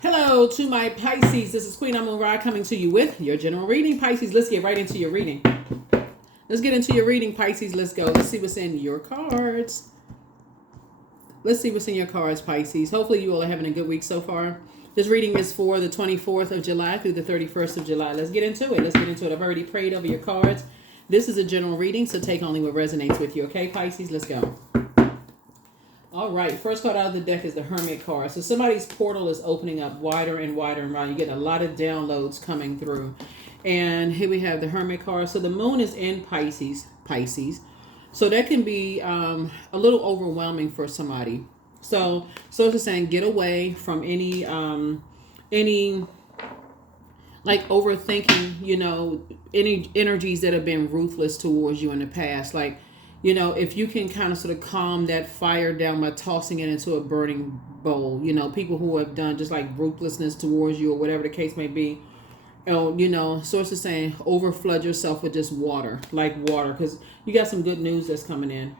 Hello to my Pisces. This is Queen Amun Ra coming to you with your general reading. Pisces, let's get right into your reading. Let's get into your reading, Pisces. Let's go. Let's see what's in your cards. Let's see what's in your cards, Pisces. Hopefully you all are having a good week so far. This reading is for the 24th of July through the 31st of July. Let's get into it. Let's get into it. I've already prayed over your cards. This is a general reading, so take only what resonates with you. Okay, Pisces? Let's go. All right, first card out of the deck is the Hermit card. So somebody's portal is opening up wider and wider and wider. You get a lot of downloads coming through. And here we have the Hermit card. So the moon is in Pisces. So that can be a little overwhelming for somebody. So it's just saying get away from any like overthinking, any energies that have been ruthless towards you in the past. Like, if you can kind of sort of calm that fire down by tossing it into a burning bowl, people who have done just like ruthlessness towards you or whatever the case may be. Source is saying overflood yourself with just water, like water, because you got some good news that's coming in.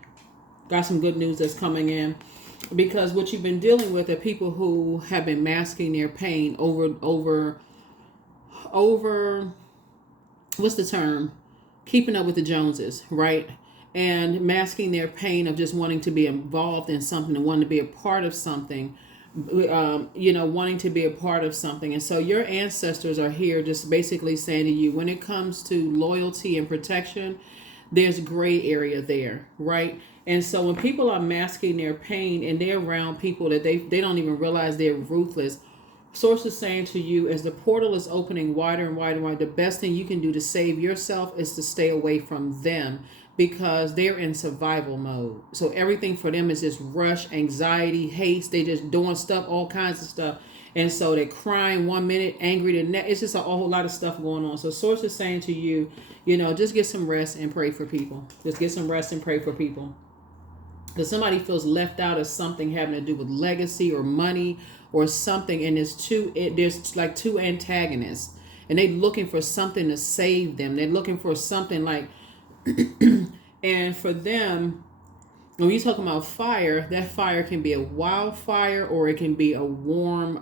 Because what you've been dealing with are people who have been masking their pain over what's the term? Keeping up with the Joneses, right? And masking their pain of just wanting to be involved in something and wanting to be a part of something, wanting to be a part of something. And so your ancestors are here just basically saying to you, when it comes to loyalty and protection, there's gray area there, right? And so when people are masking their pain and they're around people that they don't even realize they're ruthless, Source is saying to you, as the portal is opening wider and wider and wider, the best thing you can do to save yourself is to stay away from them, because they're in survival mode. So everything for them is just rush, anxiety, haste. They just doing stuff, all kinds of stuff. And so they're crying one minute, angry the next. It's just a whole lot of stuff going on. So Source is saying to you, just get some rest and pray for people. Just get some rest and pray for people. Because somebody feels left out of something having to do with legacy or money or something, and there's like two antagonists, and they're looking for something to save them. They're looking for something like, and for them, when you talk about fire, that fire can be a wildfire, or it can be a warm,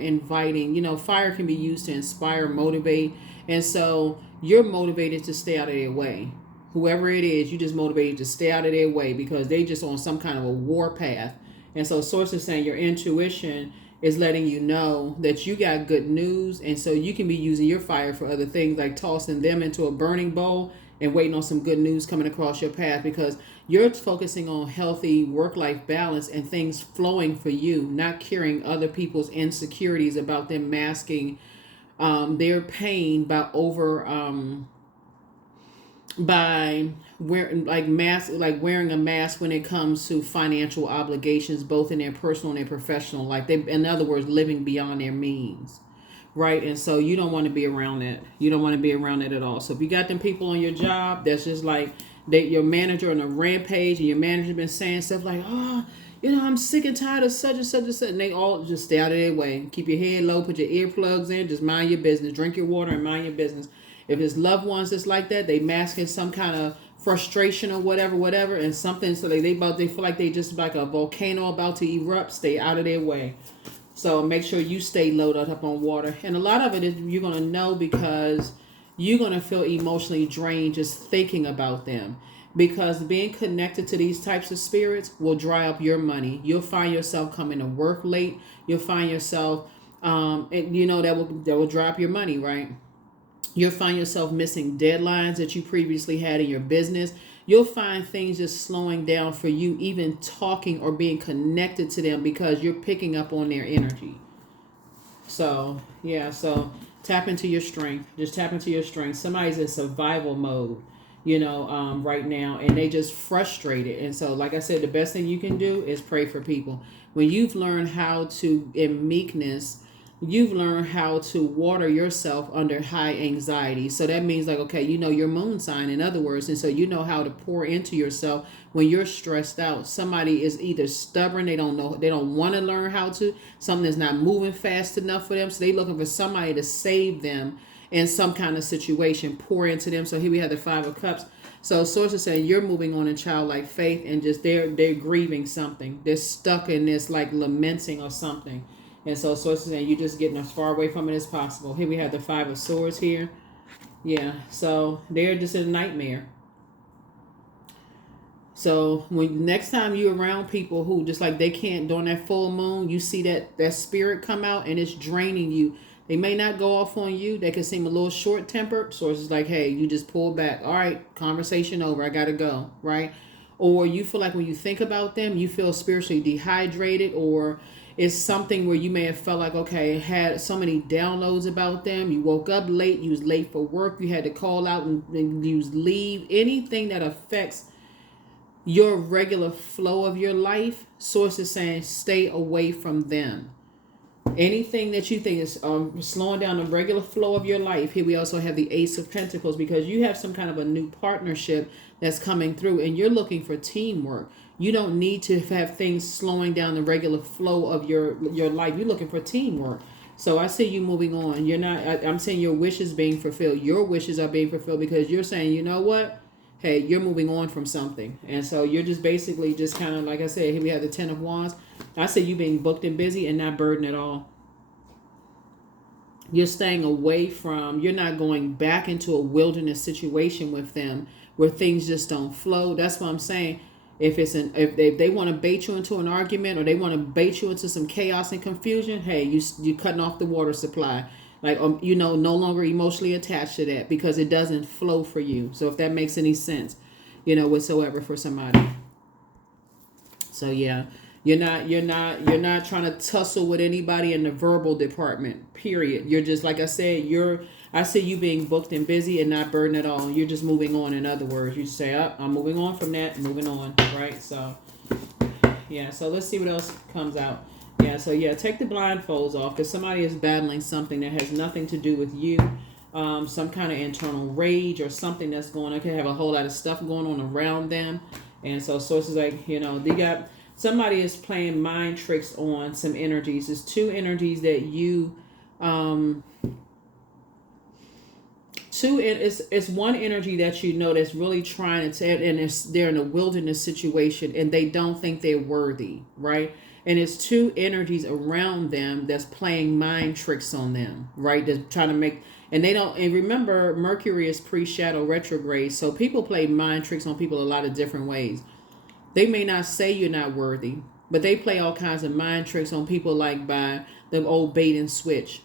inviting. Fire can be used to inspire, motivate, and so you're motivated to stay out of their way. Whoever it is, you just motivated to stay out of their way because they just on some kind of a war path. And so Source is saying your intuition is letting you know that you got good news, and so you can be using your fire for other things, like tossing them into a burning bowl and waiting on some good news coming across your path, because you're focusing on healthy work-life balance and things flowing for you, not carrying other people's insecurities about them masking their pain by wearing wearing a mask when it comes to financial obligations, both in their personal and their professional life. In other words, living beyond their means, right? And so you don't want to be around that. You don't want to be around that at all. So if you got them people on your job that's just like your manager on a rampage, and your manager been saying stuff like, I'm sick and tired of such and such and such, and they all just stay out of their way. Keep your head low, put your earplugs in, just mind your business, drink your water and mind your business. If it's loved ones that's like that, they masking some kind of frustration or whatever, and something, so they feel like they just like a volcano about to erupt. Stay out of their way. So make sure you stay loaded up on water. And a lot of it is you're gonna know, because you're gonna feel emotionally drained just thinking about them. Because being connected to these types of spirits will dry up your money. You'll find yourself coming to work late. You'll find yourself, that will dry up your money, right? You'll find yourself missing deadlines that you previously had in your business. You'll find things just slowing down for you, even talking or being connected to them, because you're picking up on their energy. So, so tap into your strength. Just tap into your strength. Somebody's in survival mode, right now, and they just frustrated. And so, like I said, the best thing you can do is pray for people. When you've learned how to, in meekness, you've learned how to water yourself under high anxiety. So that means like, okay, your moon sign, in other words. And so you know how to pour into yourself when you're stressed out. Somebody is either stubborn, they don't want to learn how to, something is not moving fast enough for them. So they're looking for somebody to save them in some kind of situation, pour into them. So here we have the 5 of Cups. So Source is saying you're moving on in childlike faith, and just they're grieving something. They're stuck in this like lamenting or something. And so sources saying you're just getting as far away from it as possible. Here we have the Five of Swords here. Yeah, so they're just in a nightmare. So when next time you're around people who just like they can't during that full moon, you see that spirit come out and it's draining you. They may not go off on you. They can seem a little short tempered. So it's just like, hey, you just pull back. All right, conversation over. I gotta go. Right. Or you feel like when you think about them, you feel spiritually dehydrated, or it's something where you may have felt like, okay, had so many downloads about them. You woke up late. You was late for work. You had to call out and use leave. Anything that affects your regular flow of your life, source is saying stay away from them. Anything that you think is slowing down the regular flow of your life. Here we also have the Ace of Pentacles, because you have some kind of a new partnership that's coming through and you're looking for teamwork. You don't need to have things slowing down the regular flow of your life. You're looking for teamwork. So I see you moving on. You're not, I'm saying your wishes being fulfilled. Your wishes are being fulfilled because you're saying, you know what? Hey, you're moving on from something. And so you're just basically just kind of, like I said, here we have the Ten of Wands. I say you being booked and busy and not burdened at all. You're staying away from, you're not going back into a wilderness situation with them where things just don't flow. That's what I'm saying. If they want to bait you into an argument, or they want to bait you into some chaos and confusion, hey, you cutting off the water supply. Like, no longer emotionally attached to that because it doesn't flow for you. So if that makes any sense, whatsoever for somebody. So yeah, you're not trying to tussle with anybody in the verbal department, period. You're just, like I said, I see you being booked and busy and not burdened at all. You're just moving on. In other words, you say, I'm moving on from that, moving on, right? So yeah, so let's see what else comes out. Yeah, so yeah, take the blindfolds off because somebody is battling something that has nothing to do with you. Some kind of internal rage or something that's going on. They have a whole lot of stuff going on around them. And so sources like, they got, somebody is playing mind tricks on some energies. There's two energies that you, it's one energy that that's really trying to, and they're in a wilderness situation and they don't think they're worthy, right? And it's two energies around them that's playing mind tricks on them, right? That's trying to make, and they don't, and remember, Mercury is pre-shadow retrograde, so people play mind tricks on people a lot of different ways. They may not say you're not worthy, but they play all kinds of mind tricks on people, like by the old bait and switch.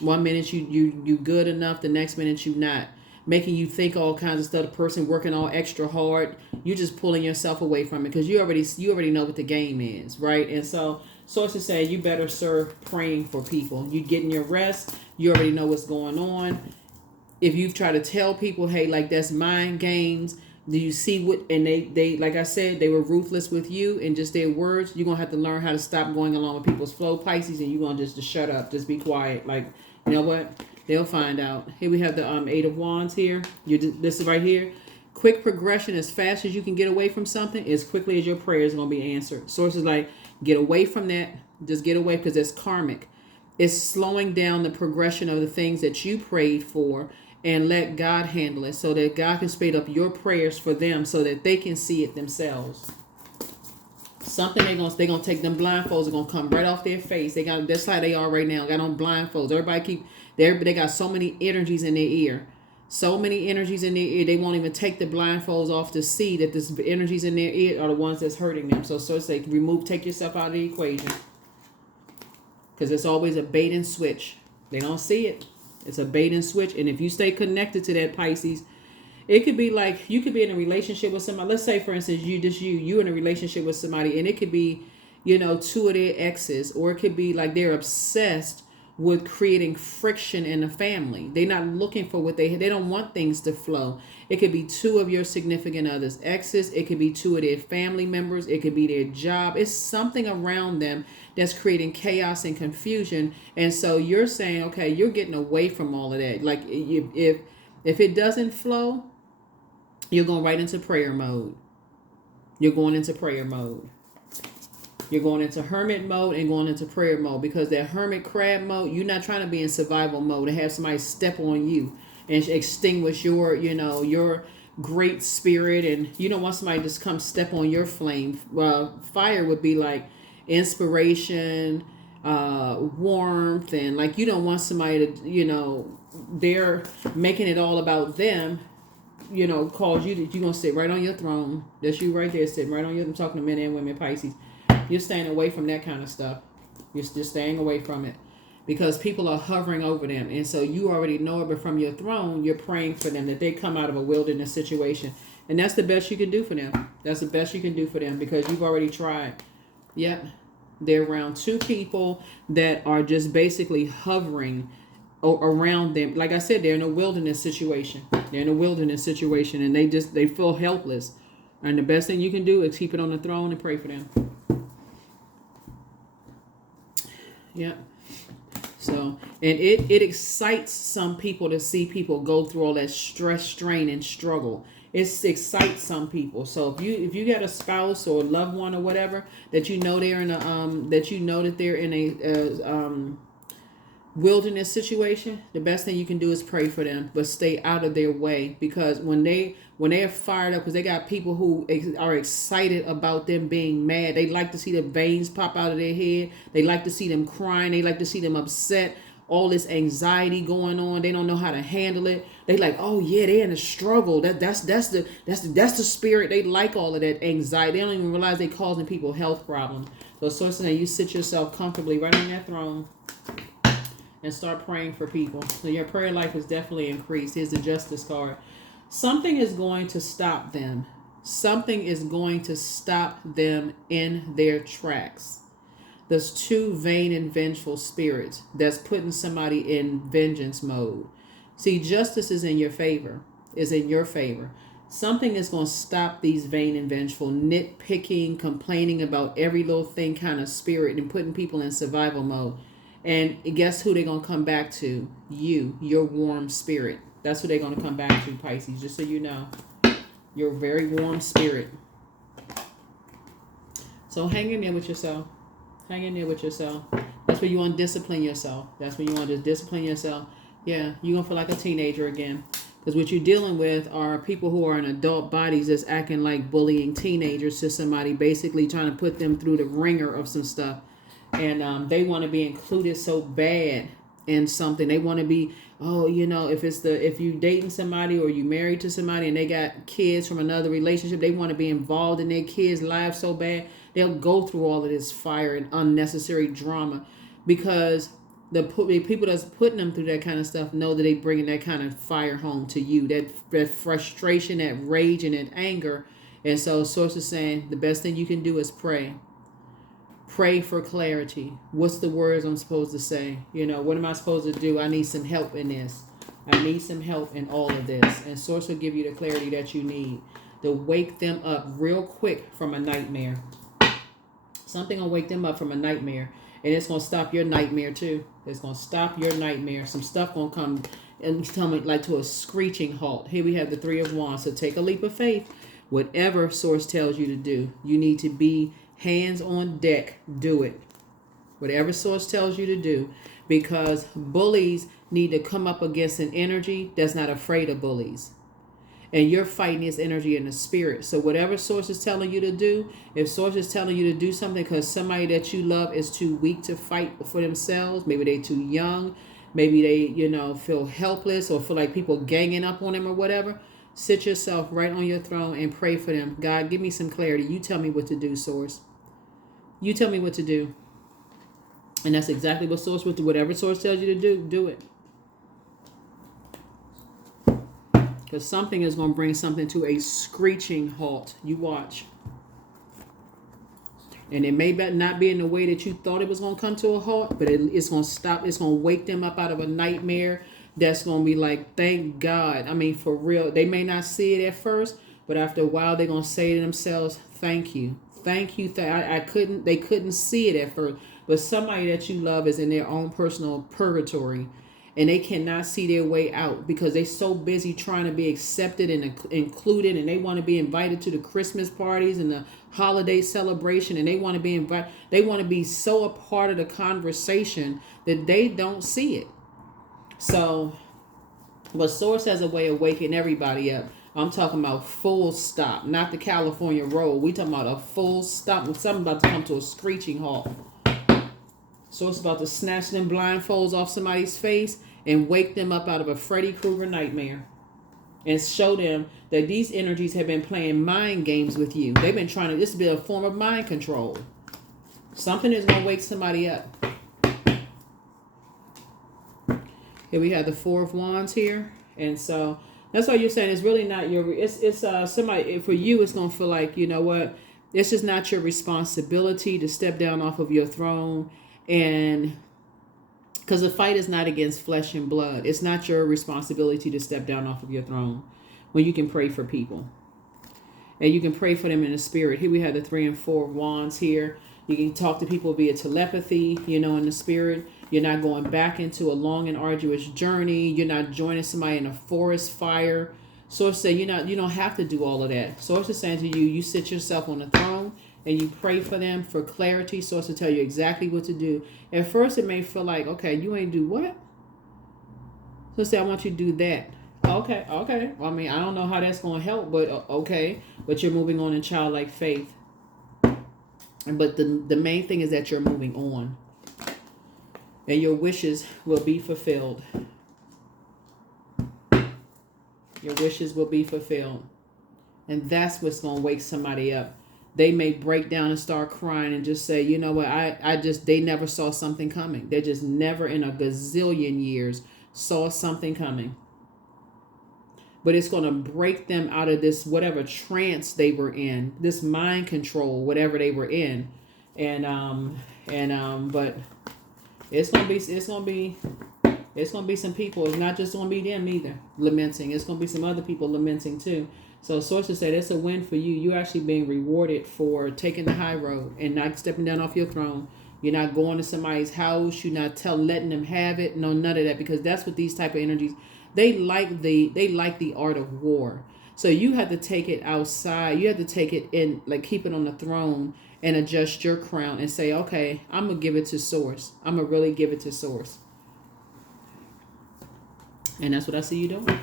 One minute you good enough, the next minute you not. Making you think all kinds of stuff. The person working all extra hard, you just pulling yourself away from it because you already know what the game is, right? And so sources say you better serve praying for people. You getting your rest. You already know what's going on. If you've tried to tell people, hey, like that's mind games. Do you see what? And they like I said, they were ruthless with you and just their words. You're gonna have to learn how to stop going along with people's flow, Pisces, and you're gonna just shut up, just be quiet. Like, you know what? They'll find out. Here we have the Eight of Wands here. This is right here. Quick progression, as fast as you can get away from something, as quickly as your prayer is going to be answered. Sources like, get away from that. Just get away because it's karmic. It's slowing down the progression of the things that you prayed for and let God handle it so that God can speed up your prayers for them so that they can see it themselves. Something they're gonna take them blindfolds are gonna come right off their face. That's how they are right now. Got on blindfolds. They got so many energies in their ear. So many energies in their ear. They won't even take the blindfolds off to see that this energies in their ear are the ones that's hurting them. So say take yourself out of the equation. Because it's always a bait and switch. They don't see it. It's a bait and switch. And if you stay connected to that, Pisces, it could be like you could be in a relationship with somebody. Let's say, for instance, you in a relationship with somebody, and it could be, two of their exes, or it could be like they're obsessed with creating friction in the family. They're not looking for they don't want things to flow. It could be two of your significant others' exes. It could be two of their family members. It could be their job. It's something around them that's creating chaos and confusion. And so you're saying, okay, you're getting away from all of that. Like if it doesn't flow, you're going right into prayer mode. You're going into prayer mode. You're going into hermit mode and going into prayer mode, because that hermit crab mode, you're not trying to be in survival mode and have somebody step on you and extinguish your great spirit. And you don't want somebody to just come step on your flame. Well, fire would be like inspiration, warmth, and like you don't want somebody to, they're making it all about them, cause you that you're gonna sit right on your throne. That's you right there sitting right on your. I'm talking to men and women, Pisces. You're staying away from that kind of stuff. You're just staying away from it because people are hovering over them, and so you already know it. But from your throne, you're praying for them that they come out of a wilderness situation, and that's the best you can do for them. That's the best you can do for them because you've already tried. Yep, they're around two people that are just basically hovering around them. Like I said, they're in a wilderness situation. They're in a wilderness situation, and they feel helpless. And the best thing you can do is keep it on the throne and pray for them. Yeah. So, and it excites some people to see people go through all that stress, strain, and struggle. It excites some people. So if you got a spouse or a loved one or whatever that they're in that they're in a wilderness situation, the best thing you can do is pray for them, but stay out of their way, because when they are fired up, because they got people who are excited about them being mad. They like to see the veins pop out of their head. They like to see them crying. They like to see them upset. All this anxiety going on. They don't know how to handle it. They like, oh yeah, they're in a struggle. That's the spirit. They like all of that anxiety. They don't even realize they're causing people health problems. So source of that, you sit yourself comfortably right on that throne and start praying for people. So your prayer life is definitely increased. Here's the Justice card. Something is going to stop them. Something is going to stop them in their tracks. There's two vain and vengeful spirits that's putting somebody in vengeance mode. See, justice is in your favor. Something is going to stop these vain and vengeful, nitpicking, complaining about every little thing kind of spirit and putting people in survival mode. And guess who they're going to come back to? You, your warm spirit. That's who they're going to come back to, Pisces, just so you know. Your very warm spirit. So hang in there with yourself. Hang in there with yourself. That's where you want to discipline yourself. That's where you want to just discipline yourself. Yeah, you're going to feel like a teenager again. Because what you're dealing with are people who are in adult bodies that's acting like bullying teenagers to somebody, basically trying to put them through the ringer of some stuff. And they want to be included so bad in something. They want to be, if you dating somebody or you married to somebody and they got kids from another relationship, they want to be involved in their kids' lives so bad. They'll go through all of this fire and unnecessary drama because the people that's putting them through that kind of stuff know that they bringing that kind of fire home to you. That frustration, that rage, and that anger. And so Source is saying the best thing you can do is pray. Pray for clarity. What's the words I'm supposed to say? What am I supposed to do? I need some help in this. I need some help in all of this. And Source will give you the clarity that you need to wake them up real quick from a nightmare. Something will wake them up from a nightmare. And it's going to stop your nightmare too. It's going to stop your nightmare. Some stuff going to come and come like to a screeching halt. Here we have the Three of Wands. So take a leap of faith. Whatever Source tells you to do, you need to be hands on deck. Do it. Whatever Source tells you to do, because bullies need to come up against an energy that's not afraid of bullies. And you're fighting his energy in the spirit. So whatever Source is telling you to do, if Source is telling you to do something because somebody that you love is too weak to fight for themselves, maybe they're too young, maybe they, feel helpless or feel like people ganging up on them or whatever, sit yourself right on your throne and pray for them. God, give me some clarity. You tell me what to do, Source. You tell me what to do. And that's exactly what Source will do. Whatever Source tells you to do, do it. Because something is going to bring something to a screeching halt. You watch. And it may not be in the way that you thought it was going to come to a halt, but it's going to stop. It's going to wake them up out of a nightmare. That's going to be like, thank God. I mean, for real. They may not see it at first, but after a while, they're going to say to themselves, thank you. Thank you. They couldn't see it at first, but somebody that you love is in their own personal purgatory. And they cannot see their way out because they're so busy trying to be accepted and included. And they want to be invited to the Christmas parties and the holiday celebration. And they want to be invited. They want to be so a part of the conversation that they don't see it. So, but Source has a way of waking everybody up. I'm talking about full stop, not the California roll. We talking about a full stop. Something about to come to a screeching halt. So it's about to snatch them blindfolds off somebody's face and wake them up out of a Freddy Krueger nightmare. And show them that these energies have been playing mind games with you. They've been trying to, this has been a form of mind control. Something is going to wake somebody up. Here we have the Four of Wands here. And so that's why you're saying it's really not your, it's somebody, for you, it's going to feel like, you know what, it's just not your responsibility to step down off of your throne. And because the fight is not against flesh and blood. It's not your responsibility to step down off of your throne when you can pray for people. And you can pray for them in the spirit. Here we have the Three and Four of Wands here. You can talk to people via telepathy, you know, in the spirit. You're not going back into a long and arduous journey. You're not joining somebody in a forest fire. Source say you don't have to do all of that. Source is saying to you, you sit yourself on the throne and you pray for them for clarity. Source will tell you exactly what to do. At first, it may feel like, okay, you ain't do what? So say, I want you to do that. Okay. Well, I mean, I don't know how that's going to help, but okay. But you're moving on in childlike faith. But the main thing is that you're moving on. And your wishes will be fulfilled. Your wishes will be fulfilled. And that's what's going to wake somebody up. They may break down and start crying and just say, you know what, they never saw something coming. They just never in a gazillion years saw something coming. But it's going to break them out of this, whatever trance they were in, this mind control, whatever they were in. But it's going to be some people. It's not just going to be them either lamenting. It's going to be some other people lamenting too. So sources say that's a win for you. You're actually being rewarded for taking the high road and not stepping down off your throne. You're not going to somebody's house. You're not letting them have it. No, none of that, because that's what these type of energies, they like the art of war. So you have to take it outside. You have to take it in, like keep it on the throne and adjust your crown and say, okay, I'm going to give it to source. I'm going to really give it to source. And that's what I see you doing.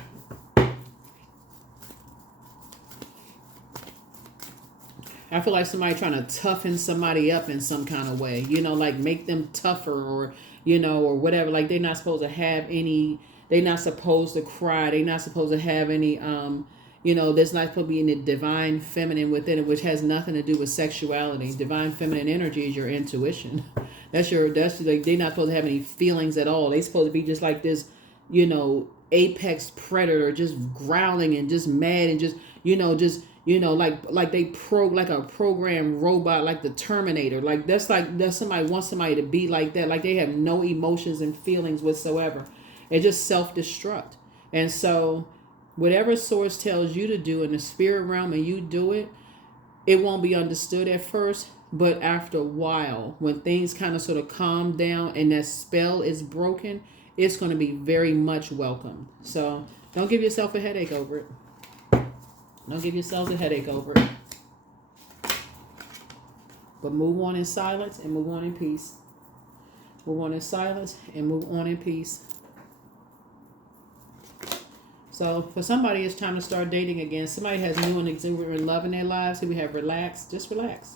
I feel like somebody trying to toughen somebody up in some kind of way, you know, like make them tougher or, you know, or whatever. Like they're not supposed to have any, they're not supposed to cry. They're not supposed to have any, you know, there's not supposed to be any divine feminine within it, which has nothing to do with sexuality. Divine feminine energy is your intuition. That's like, they're not supposed to have any feelings at all. They're supposed to be just like this, you know, apex predator, just growling and just mad and just, you know, like they like a programmed robot, like the Terminator. Like that's somebody wants somebody to be like that. Like they have no emotions and feelings whatsoever. It's just self-destruct. And so whatever source tells you to do in the spirit realm and you do it, it won't be understood at first. But after a while, when things kind of sort of calm down and that spell is broken, it's going to be very much welcome. So don't give yourself a headache over it. Don't give yourselves a headache over it. But move on in silence and move on in peace. Move on in silence and move on in peace. So for somebody, it's time to start dating again. Somebody has new and exuberant love in their lives. Here we have relax. Just relax.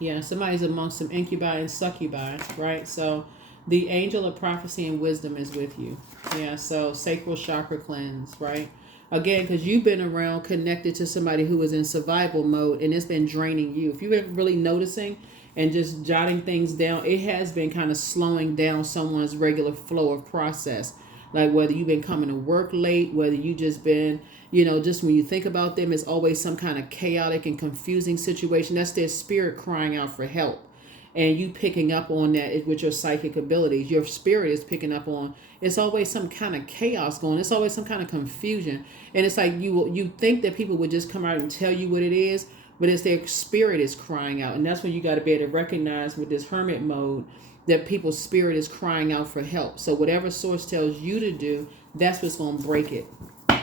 Yeah, somebody's amongst some incubi and succubi, right? So the angel of prophecy and wisdom is with you. Yeah, so sacral chakra cleanse, right? Again, because you've been around connected to somebody who is in survival mode and it's been draining you. If you've been really noticing and just jotting things down, it has been kind of slowing down someone's regular flow of process. Like whether you've been coming to work late, whether you just been, you know, just when you think about them, it's always some kind of chaotic and confusing situation. That's their spirit crying out for help. And you picking up on that with your psychic abilities. Your spirit is picking up on, it's always some kind of chaos going. It's always some kind of confusion. And it's like you think that people would just come out and tell you what it is, but it's their spirit is crying out. And that's when you got to be able to recognize with this hermit mode that people's spirit is crying out for help. So whatever source tells you to do, that's what's going to break it.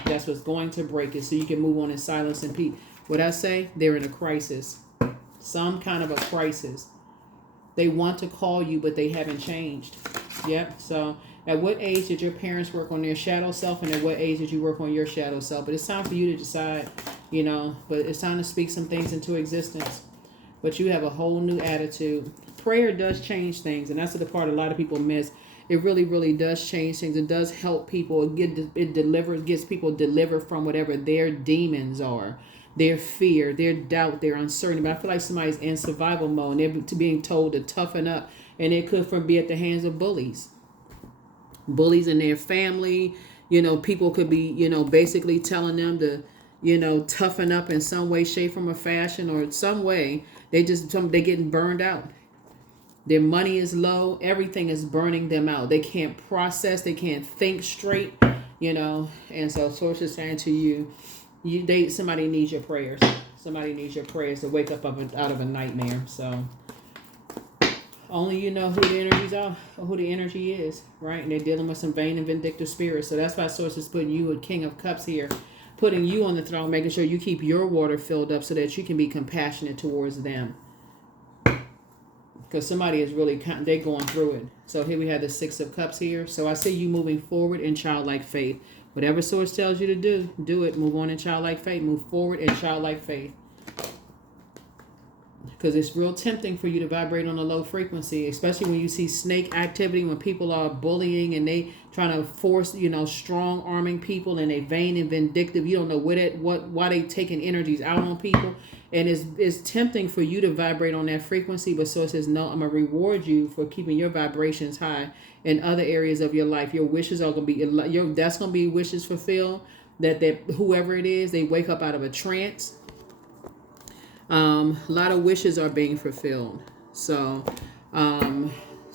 That's what's going to break it so you can move on in silence and peace. What I say, they're in a crisis. Some kind of a crisis. They want to call you, but they haven't changed. Yep. So at what age did your parents work on their shadow self, and at what age did you work on your shadow self? But it's time for you to decide, you know, but it's time to speak some things into existence. But you have a whole new attitude. prayer does change things, and that's the part a lot of people miss. It really, really does change things. It does help people. Gets people delivered from whatever their demons are, their fear, their doubt, their uncertainty. But I feel like somebody's in survival mode, and they're being told to toughen up, and it could be at the hands of bullies in their family. People could be, basically telling them to, toughen up in some way, shape, form, or fashion, or some way. They're getting burned out. Their money is low. Everything is burning them out. They can't process. They can't think straight, And so Source is saying to you, somebody needs your prayers. Somebody needs your prayers to wake up out of a nightmare. So only you know who the energies are, or who the energy is, right? And they're dealing with some vain and vindictive spirits. So that's why Source is putting you, a King of Cups here, putting you on the throne, making sure you keep your water filled up so that you can be compassionate towards them. Because somebody is really, they're going through it. So here we have the Six of Cups here. So I see you moving forward in childlike faith. Whatever Source tells you to do it. Move on in childlike faith. Move forward in childlike faith. Because it's real tempting for you to vibrate on a low frequency, especially when you see snake activity, when people are bullying and they trying to force, strong arming people, and they vain and vindictive. You don't know why they taking energies out on people. And it's tempting for you to vibrate on that frequency, but Source says, no, I'm going to reward you for keeping your vibrations high in other areas of your life. Your wishes are going to be, that's going to be wishes fulfilled, that whoever it is, they wake up out of a trance. A lot of wishes are being fulfilled. So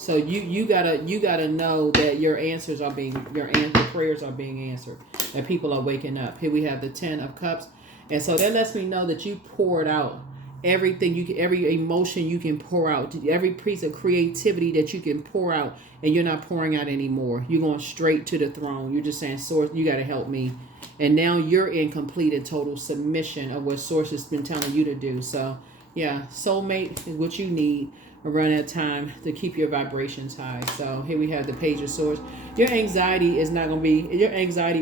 you gotta know that your prayers are being answered, that people are waking up. Here we have the 10 of Cups, and so that lets me know that you poured out everything every emotion you can pour out, every piece of creativity that you can pour out, and you're not pouring out anymore. You're going straight to the throne. You're just saying, Source, you got to help me. And now you're in complete and total submission of what Source has been telling you to do. So, yeah, soulmate is what you need around that time to keep your vibrations high. So here we have the Page of Swords. Your anxiety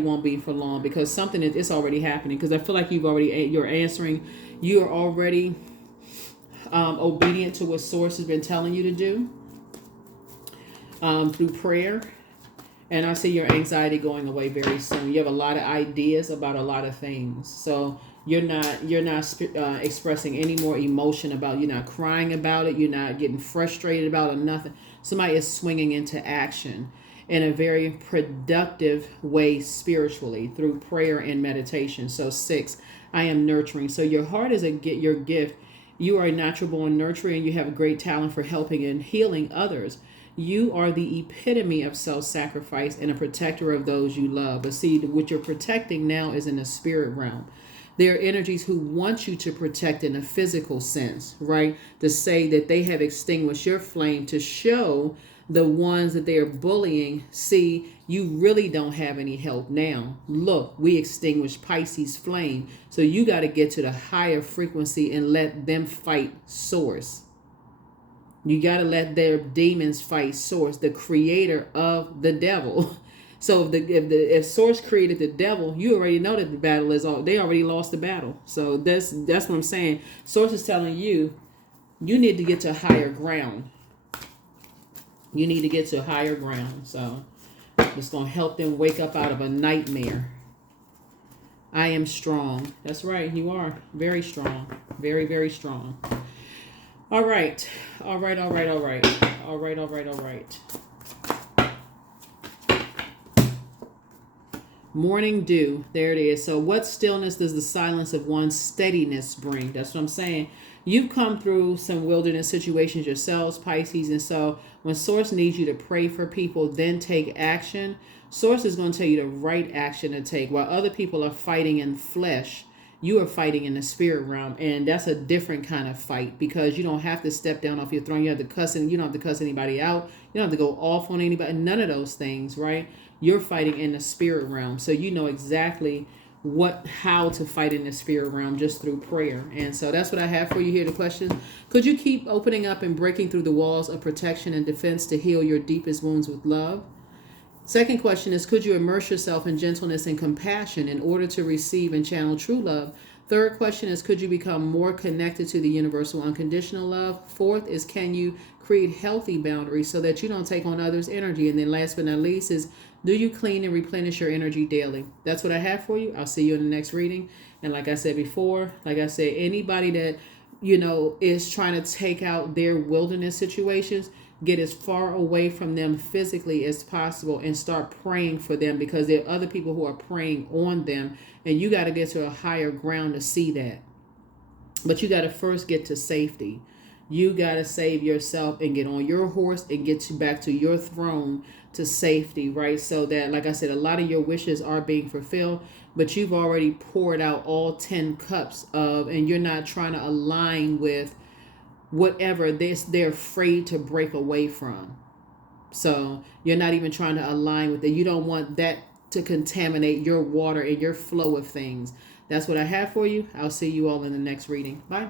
won't be for long, because something is already happening. Because I feel like you're already obedient to what Source has been telling you to do through prayer. And I see your anxiety going away very soon. You have a lot of ideas about a lot of things. So you're not expressing any more emotion about, you're not crying about it. You're not getting frustrated about it, nothing. Somebody is swinging into action in a very productive way spiritually through prayer and meditation. So 6, I am nurturing. So your heart is your gift. You are a natural born nurturer, and you have a great talent for helping and healing others. You are the epitome of self-sacrifice and a protector of those you love. But see, what you're protecting now is in the spirit realm. There are energies who want you to protect in a physical sense, right? To say that they have extinguished your flame, to show the ones that they are bullying, see, you really don't have any help now. Look, we extinguished Pisces flame. So you got to get to the higher frequency and let them fight Source. You got to let their demons fight Source, the creator of the devil. So if Source created the devil, you already know that the battle is all. They already lost the battle. So that's what I'm saying. Source is telling you, you need to get to higher ground. You need to get to higher ground. So it's going to help them wake up out of a nightmare. I am strong. That's right. You are very strong. Very, very strong. All right. Morning dew. There it is. So what stillness does the silence of one's steadiness bring? That's what I'm saying. You've come through some wilderness situations yourselves, Pisces. And so when Source needs you to pray for people, then take action, Source is going to tell you the right action to take. While other people are fighting in flesh, you are fighting in the spirit realm, and that's a different kind of fight, because you don't have to step down off your throne. You don't have to cuss anybody out. You don't have to go off on anybody. None of those things, right? You're fighting in the spirit realm, so you know exactly how to fight in the spirit realm just through prayer. And so that's what I have for you here. The question: could you keep opening up and breaking through the walls of protection and defense to heal your deepest wounds with love? Second question is, could you immerse yourself in gentleness and compassion in order to receive and channel true love Third question is, could you become more connected to the universal unconditional love? Fourth is, can you create healthy boundaries so that you don't take on others' energy? And then last but not least is, do you clean and replenish your energy daily? That's what I have for you. I'll see you in the next reading. And like I said before, anybody that, is trying to take out their wilderness situations, get as far away from them physically as possible and start praying for them, because there are other people who are praying on them, and you got to get to a higher ground to see that. But you got to first get to safety. You got to save yourself and get on your horse and get back to your throne to safety, right? So that, like I said, a lot of your wishes are being fulfilled, but you've already poured out all 10 cups of, and you're not trying to align with whatever they're afraid to break away from. So you're not even trying to align with it. You don't want that to contaminate your water and your flow of things. That's what I have for you. I'll see you all in the next reading. Bye.